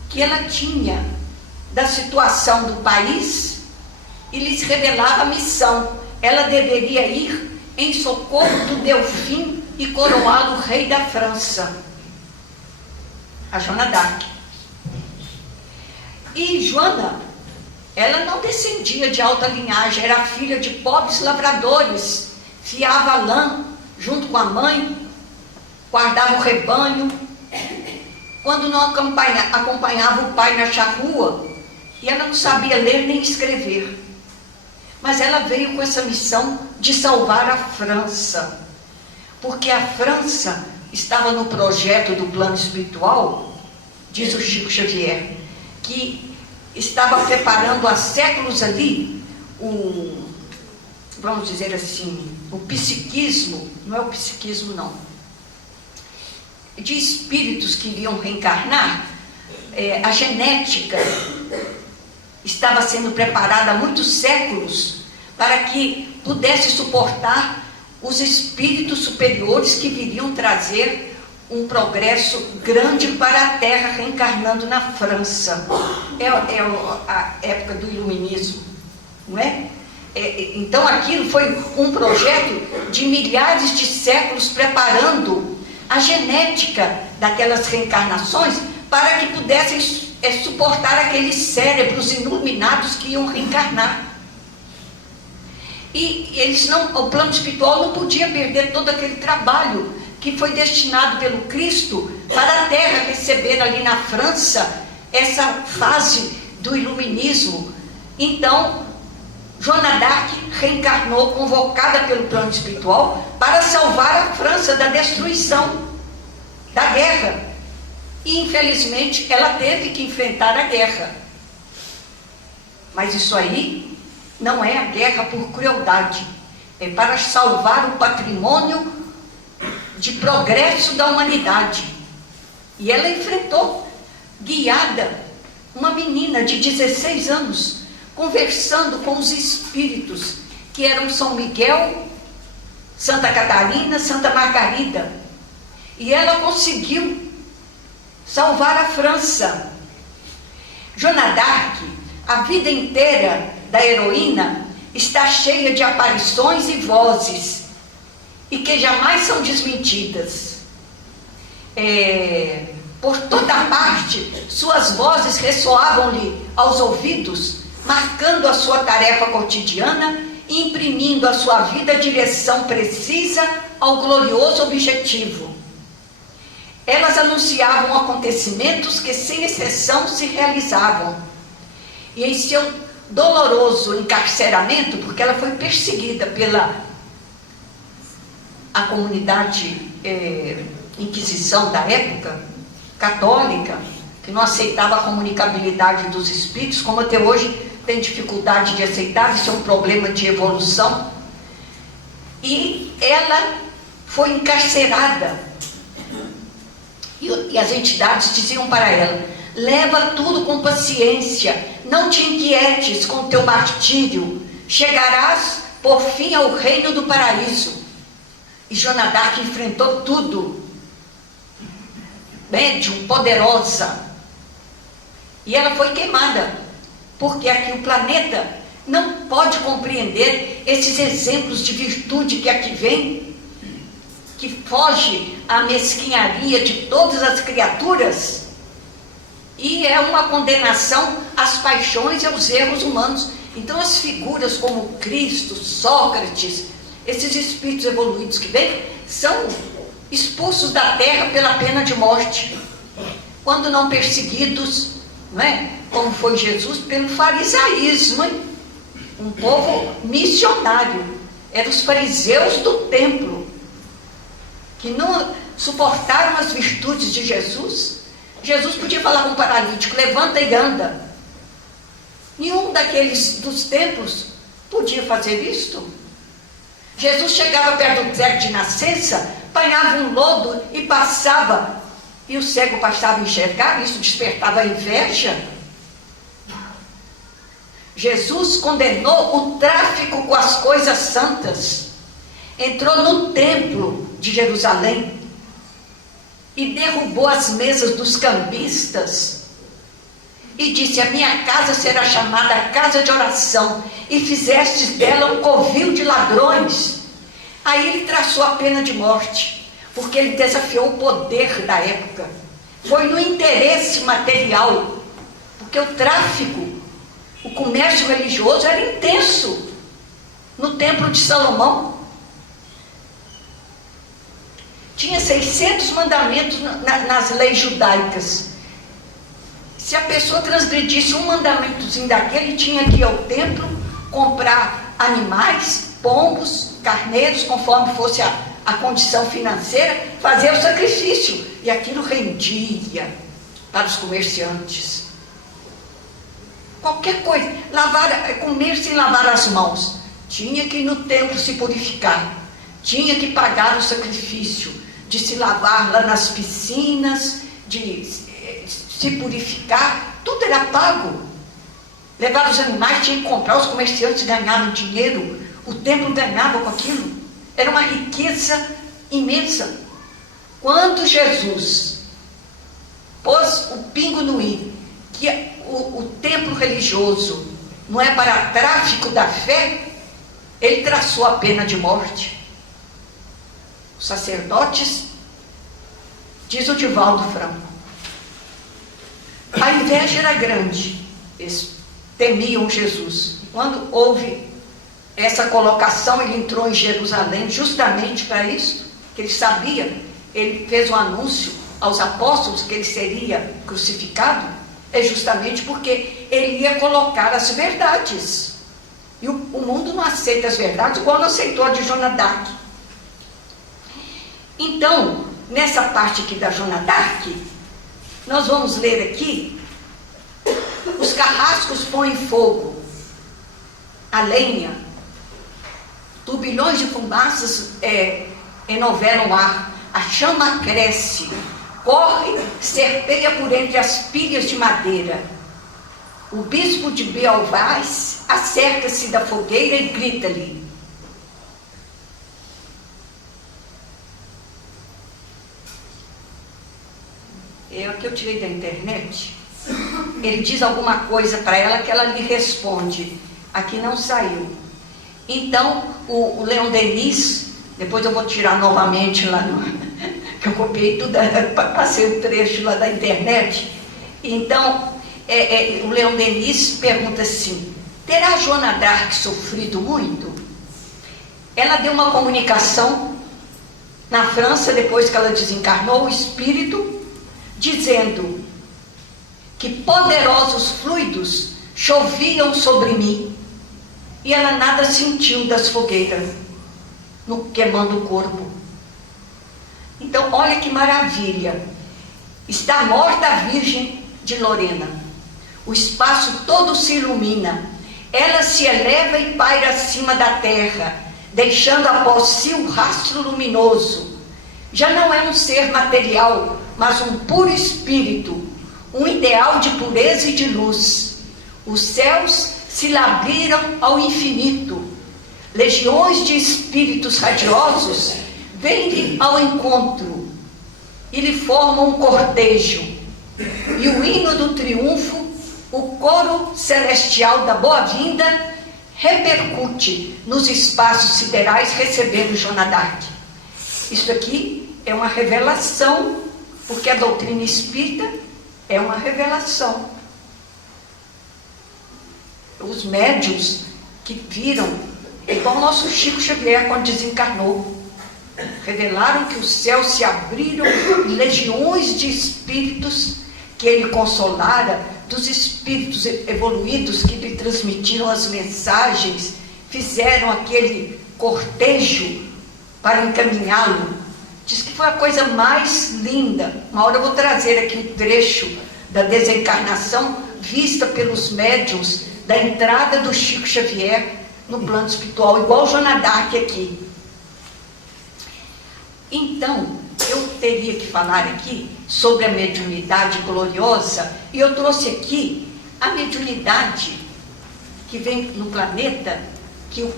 que ela tinha da situação do país e lhes revelava a missão. Ela deveria ir em socorro do Delfim e coroá-lo rei da França. A Joana d'Arc. E Joana, ela não descendia de alta linhagem, era filha de pobres lavradores, fiava lã junto com a mãe, guardava o rebanho. Quando não acompanhava o pai na charrua, e ela não sabia ler nem escrever. Mas ela veio com essa missão de salvar a França, porque a França estava no projeto do plano espiritual, diz o Chico Xavier, que estava preparando há séculos ali vamos dizer assim, o psiquismo, não é o psiquismo não, de espíritos que iriam reencarnar. A genética estava sendo preparada há muitos séculos para que pudesse suportar os espíritos superiores que viriam trazer um progresso grande para a Terra, reencarnando na França. É a época do iluminismo, não é? Então aquilo foi um projeto de milhares de séculos preparando a genética daquelas reencarnações para que pudessem suportar aqueles cérebros iluminados que iam reencarnar. E o plano espiritual não podia perder todo aquele trabalho que foi destinado pelo Cristo para a Terra receber ali na França essa fase do iluminismo. Então, Joana d'Arc reencarnou, convocada pelo plano espiritual, para salvar a França da destruição, da guerra. E, infelizmente, ela teve que enfrentar a guerra. Mas isso aí não é a guerra por crueldade. É para salvar o patrimônio de progresso da humanidade. E ela enfrentou, guiada, uma menina de 16 anos, conversando com os espíritos, que eram São Miguel, Santa Catarina, Santa Margarida. E ela conseguiu salvar a França. Joana d'Arc, a vida inteira da heroína, está cheia de aparições e vozes, e que jamais são desmentidas. Por toda parte, suas vozes ressoavam-lhe aos ouvidos, marcando a sua tarefa cotidiana e imprimindo à sua vida a direção precisa ao glorioso objetivo. Elas anunciavam acontecimentos que, sem exceção, se realizavam. E em seu doloroso encarceramento, porque ela foi perseguida pela a comunidade Inquisição da época, católica, que não aceitava a comunicabilidade dos espíritos, como até hoje tem dificuldade de aceitar, isso é um problema de evolução. E ela foi encarcerada. E as entidades diziam para ela: leva tudo com paciência, não te inquietes com o teu martírio, chegarás por fim ao reino do paraíso. E Joana d'Arc enfrentou tudo, médium, poderosa, e ela foi queimada, porque aqui o planeta não pode compreender esses exemplos de virtude que aqui vem, que foge à mesquinharia de todas as criaturas, e é uma condenação às paixões e aos erros humanos. Então as figuras como Cristo, Sócrates, esses espíritos evoluídos que vêm, são expulsos da terra pela pena de morte, quando não perseguidos, não é? Como foi Jesus, pelo farisaísmo, hein? Um povo missionário. Eram os fariseus do templo, que não suportaram as virtudes de Jesus. Jesus podia falar com um paralítico: levanta e anda. Nenhum daqueles dos templos podia fazer isto. Jesus chegava perto do cego de nascença, apanhava um lodo e passava, e o cego passava a enxergar, isso despertava inveja. Jesus condenou o tráfico com as coisas santas, entrou no templo de Jerusalém e derrubou as mesas dos cambistas e disse: a minha casa será chamada casa de oração, e fizestes dela um covil de ladrões. Aí ele traçou a pena de morte, porque ele desafiou o poder da época. Foi no interesse material, porque o tráfico, o comércio religioso era intenso no templo de Salomão. Tinha 600 mandamentos nas leis judaicas. Se a pessoa transgredisse um mandamentozinho daquele, tinha que ir ao templo, comprar animais, pombos, carneiros, conforme fosse a condição financeira, fazer o sacrifício. E aquilo rendia para os comerciantes. Qualquer coisa, comer sem lavar as mãos, tinha que ir no templo se purificar, tinha que pagar o sacrifício de se lavar lá nas piscinas, de se purificar, tudo era pago. Levar os animais, tinha que comprar, os comerciantes ganhavam dinheiro, o templo ganhava com aquilo, era uma riqueza imensa. Quando Jesus pôs o pingo no i, que o templo religioso não é para tráfico da fé, ele traçou a pena de morte. Os sacerdotes, diz o Divaldo Franco, a inveja era grande, eles temiam Jesus. Quando houve essa colocação, ele entrou em Jerusalém justamente para isso, que ele sabia, ele fez um anúncio aos apóstolos que ele seria crucificado, é justamente porque ele ia colocar as verdades E o mundo não aceita as verdades igual não aceitou a de Joana d'Arc. Então, nessa parte aqui da Joana d'Arc, nós vamos ler aqui: os carrascos põem fogo, a lenha, turbilhões de fumaças enovelam o ar, a chama cresce, corre, serpeia por entre as pilhas de madeira. O bispo de Bealvaz acerca-se da fogueira e grita-lhe: é o que eu tirei da internet. Ele diz alguma coisa para ela que ela lhe responde. Aqui não saiu. Então, o Leon Denis, depois eu vou tirar novamente lá no... que eu copiei tudo, passei o trecho lá da internet. Então, o Leon Denis pergunta assim: terá Joana d'Arc sofrido muito? Ela deu uma comunicação na França, depois que ela desencarnou, o espírito, dizendo que poderosos fluidos choviam sobre mim, e ela nada sentiu das fogueiras no queimando o corpo. Então, olha que maravilha. Está morta a Virgem de Lorena. O espaço todo se ilumina. Ela se eleva e paira acima da terra, deixando após si um rastro luminoso. Já não é um ser material, mas um puro espírito, um ideal de pureza e de luz. Os céus se labriram ao infinito. Legiões de espíritos radiosos vêm ao encontro e lhe formam um cortejo. E o hino do triunfo, o coro celestial da boa-vinda, repercute nos espaços siderais, recebendo Joana d'Arc. Isso aqui é uma revelação, porque a doutrina espírita é uma revelação. Os médiuns que viram, igual o nosso Chico Xavier quando desencarnou, revelaram que os céus se abriram e legiões de espíritos que ele consolara, dos espíritos evoluídos que lhe transmitiram as mensagens, fizeram aquele cortejo para encaminhá-lo. Diz que foi a coisa mais linda. Uma hora eu vou trazer aqui um trecho da desencarnação vista pelos médiuns da entrada do Chico Xavier no plano espiritual, igual Joana d'Arc aqui. Então, eu teria que falar aqui sobre a mediunidade gloriosa, e eu trouxe aqui a mediunidade que vem no planeta, que o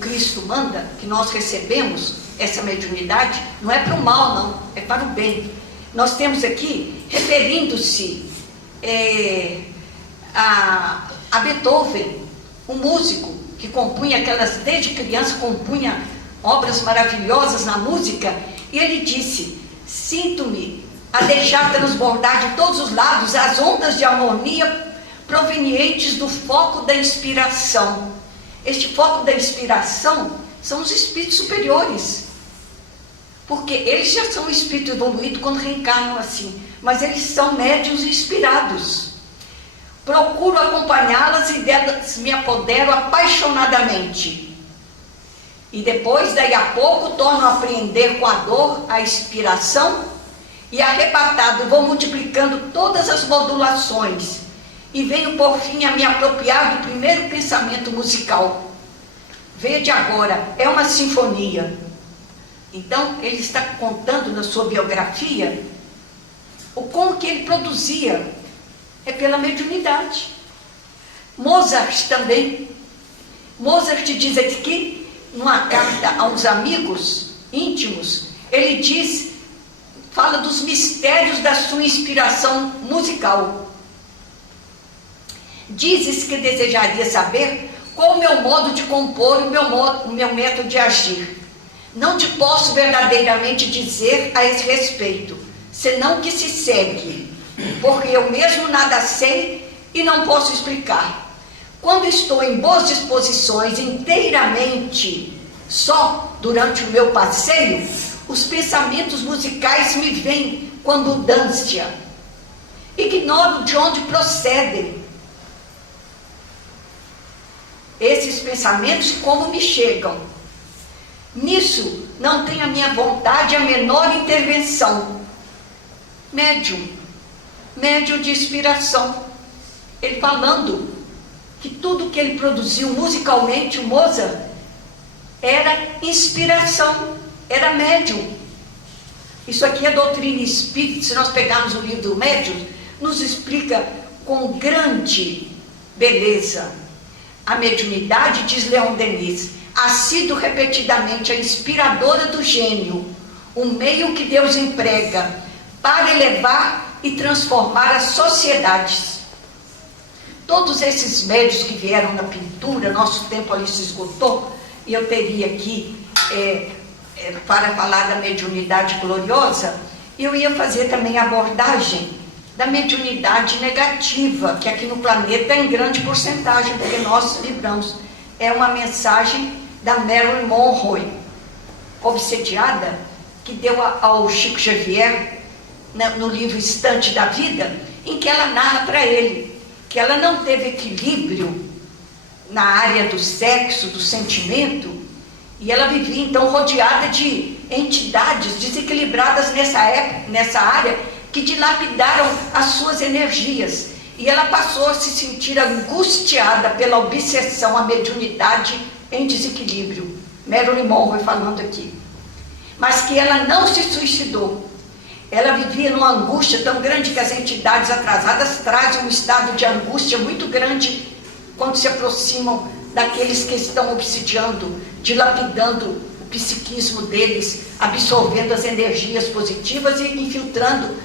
Cristo manda, que nós recebemos. Essa mediunidade não é para o mal, não, é para o bem. Nós temos aqui, referindo-se a Beethoven, um músico que compunha desde criança compunha obras maravilhosas na música, e ele disse: sinto-me a deixar transbordar de todos os lados as ondas de harmonia provenientes do foco da inspiração. Este foco da inspiração são os espíritos superiores, porque eles já são espíritos evoluídos quando reencarnam assim, mas eles são médiuns inspirados. Procuro acompanhá-las e delas me apodero apaixonadamente. E depois, daí a pouco, torno a apreender com a dor a inspiração, e arrebatado vou multiplicando todas as modulações, e venho por fim a me apropriar do primeiro pensamento musical. Vede agora, é uma sinfonia. Então, ele está contando na sua biografia como que ele produzia. É pela mediunidade. Mozart também. Mozart diz aqui, numa carta a uns amigos íntimos, ele fala dos mistérios da sua inspiração musical. Dizes que desejaria saber qual o meu modo de compor e o meu método de agir. Não te posso verdadeiramente dizer a esse respeito, senão que se segue, porque eu mesmo nada sei e não posso explicar. Quando estou em boas disposições, inteiramente só durante o meu passeio, os pensamentos musicais me vêm com abundância. Ignoro de onde procedem. esses pensamentos como me chegam. Nisso não tem a minha vontade a menor intervenção. Médium de inspiração. Ele falando que tudo que ele produziu musicalmente, o Mozart, era inspiração, era médium. Isso aqui é doutrina espírita. Se nós pegarmos o livro do Médium, nos explica com grande beleza a mediunidade, diz Leon Denis, ha sido repetidamente a inspiradora do gênio, um meio que Deus emprega para elevar e transformar as sociedades. Todos esses médios que vieram na pintura, nosso tempo ali se esgotou, e eu teria aqui, para falar da mediunidade gloriosa, eu ia fazer também a abordagem da mediunidade negativa, que aqui no planeta é em grande porcentagem, porque nós livramos. É uma mensagem da Marilyn Monroe, obsediada, que deu ao Chico Xavier, no livro Instante da Vida, em que ela narra para ele que ela não teve equilíbrio na área do sexo, do sentimento, e ela vivia então rodeada de entidades desequilibradas nessa área, que dilapidaram as suas energias, e ela passou a se sentir angustiada pela obsessão à mediunidade em desequilíbrio. Marilyn Monroe falando aqui. Mas que ela não se suicidou. Ela vivia numa angústia tão grande que as entidades atrasadas trazem um estado de angústia muito grande quando se aproximam daqueles que estão obsidiando, dilapidando o psiquismo deles, absorvendo as energias positivas e infiltrando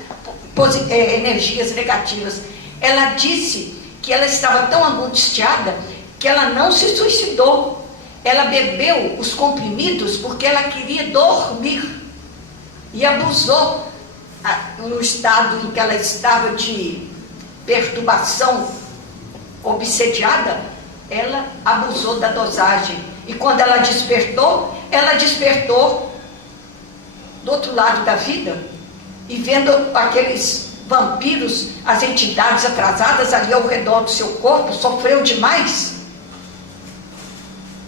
energias negativas. Ela disse que ela estava tão angustiada que ela não se suicidou. Ela bebeu os comprimidos porque ela queria dormir e abusou no estado em que ela estava de perturbação obsediada. Ela abusou da dosagem, e quando ela despertou do outro lado da vida, e vendo aqueles vampiros, as entidades atrasadas ali ao redor do seu corpo, sofreu demais,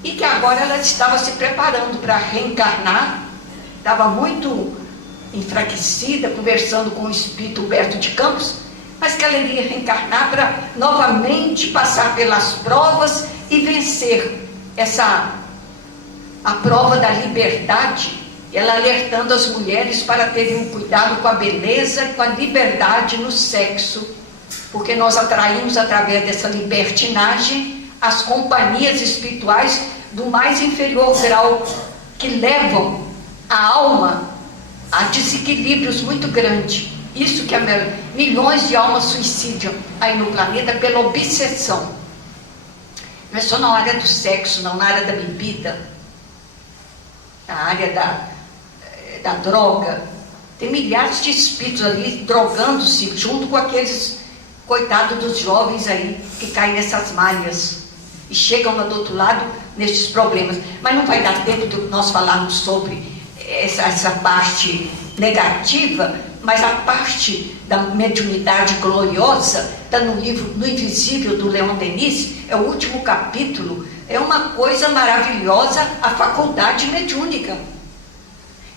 e que agora ela estava se preparando para reencarnar. Estava muito enfraquecida, conversando com o espírito Humberto de Campos, mas que ela iria reencarnar para novamente passar pelas provas e vencer a prova da liberdade. Ela alertando as mulheres para terem um cuidado com a beleza e com a liberdade no sexo, porque nós atraímos através dessa libertinagem as companhias espirituais do mais inferior grau, que levam a alma a desequilíbrios muito grandes. Isso que milhões de almas suicidam aí no planeta pela obsessão. Não é só na área do sexo, não, na área da bebida, na área da droga. Tem milhares de espíritos ali drogando-se junto com aqueles coitados dos jovens aí que caem nessas malhas e chegam lá do outro lado nesses problemas. Mas não vai dar tempo de nós falarmos sobre essa parte negativa, mas a parte da mediunidade gloriosa está no livro No Invisível, do Leon Denis. É o último capítulo. É uma coisa maravilhosa a faculdade mediúnica.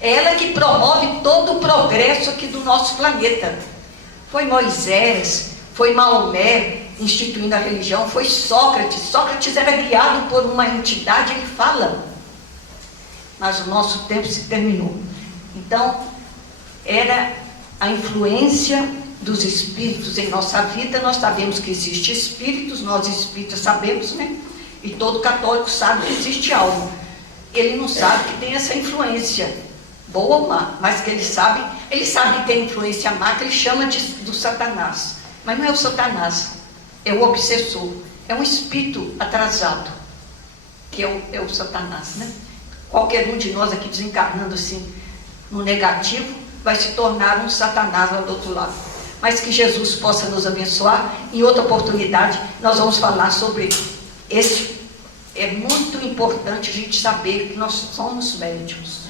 É ela que promove todo o progresso aqui do nosso planeta. Foi Moisés, foi Maomé instituindo a religião, foi Sócrates. Sócrates era guiado por uma entidade, ele fala. Mas o nosso tempo se terminou. Então, era a influência dos espíritos em nossa vida. Nós sabemos que existem espíritos, nós espíritas sabemos, né? E todo católico sabe que existe algo. Ele não sabe que tem essa influência, boa ou má, mas que ele sabe que tem influência má, que ele chama do Satanás. Mas não é o Satanás, é o obsessor, é um espírito atrasado, que é o Satanás, né? Qualquer um de nós aqui desencarnando assim, no negativo, vai se tornar um Satanás lá do outro lado. Mas que Jesus possa nos abençoar. Em outra oportunidade, nós vamos falar sobre esse. É muito importante a gente saber que nós somos médiuns.